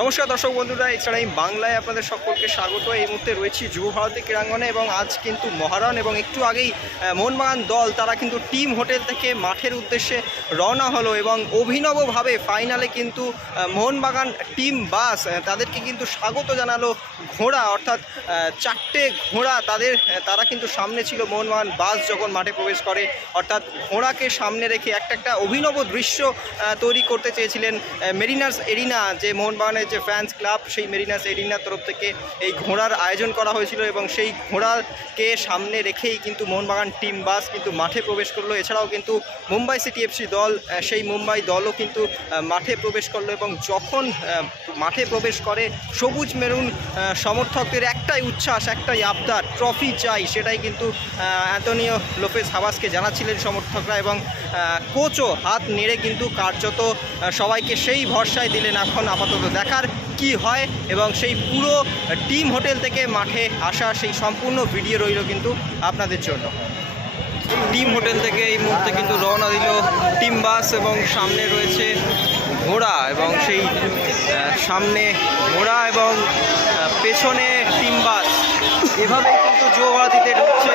নমস্কার দর্শক বন্ধুরা, এছাড়া এই বাংলায় আপনাদের সকলকে স্বাগত। এই মুহূর্তে রয়েছি যুব ভারতী ক্রীড়াঙ্গনে এবং আজ কিন্তু মহারণ এবং একটু আগেই মোহনবাগান দল, তারা কিন্তু টিম হোটেল থেকে মাঠের উদ্দেশ্যে রওনা হলো এবং অভিনবভাবে ফাইনালে কিন্তু মোহনবাগান টিম বাস তাদেরকে কিন্তু স্বাগত জানালো ঘোড়া, অর্থাৎ চারটে ঘোড়া তাদের তারা কিন্তু সামনে ছিল মোহনবাগান বাস যখন মাঠে প্রবেশ করে। অর্থাৎ ঘোড়াকে সামনে রেখে একটা একটা অভিনব দৃশ্য তৈরি করতে চেয়েছিলেন মেরিনার্স এরিনা, যে মোহনবাগানের যে ফ্যান্স ক্লাব সেই মেরিনার্স এরিনার তরফ থেকে এই ঘোড়ার আয়োজন করা হয়েছিল এবং সেই ঘোড়াকে সামনে রেখেই কিন্তু মোহনবাগান টিম বাস কিন্তু মাঠে প্রবেশ করল। এছাড়াও কিন্তু মুম্বাই সিটি এফসি দল সেই মুম্বাই দলও কিন্তু মাঠে প্রবেশ করল এবং যখন মাঠে প্রবেশ করে সবুজ মেরুন সমর্থকদের একটাই উচ্ছ্বাস একটাই আবদার ট্রফি চাই সেটাই কিন্তু আহ, অ্যান্তনিও লোপেজ হাবাসকে জানাচ্ছিলেন সমর্থকরা এবং কোচও হাত নেড়ে কিন্তু কার্যত সবাইকে সেই ভরসায় দিলেন এখন আপাতত। দেখার কি হয় এবং সেই পুরো টিম হোটেল থেকে মাঠে আসা সেই সম্পূর্ণ ভিডিও রইল কিন্তু আপনাদের জন্য। টিম হোটেল থেকে এই মুহূর্তে কিন্তু রওনা দিল টিম বাস এবং সামনে রয়েছে ঘোড়া এবং সেই সামনে ঘোড়া এবং পেছনে টিম বাস। এভাবে কিন্তু যুব ভারতীতে ঢুকছে।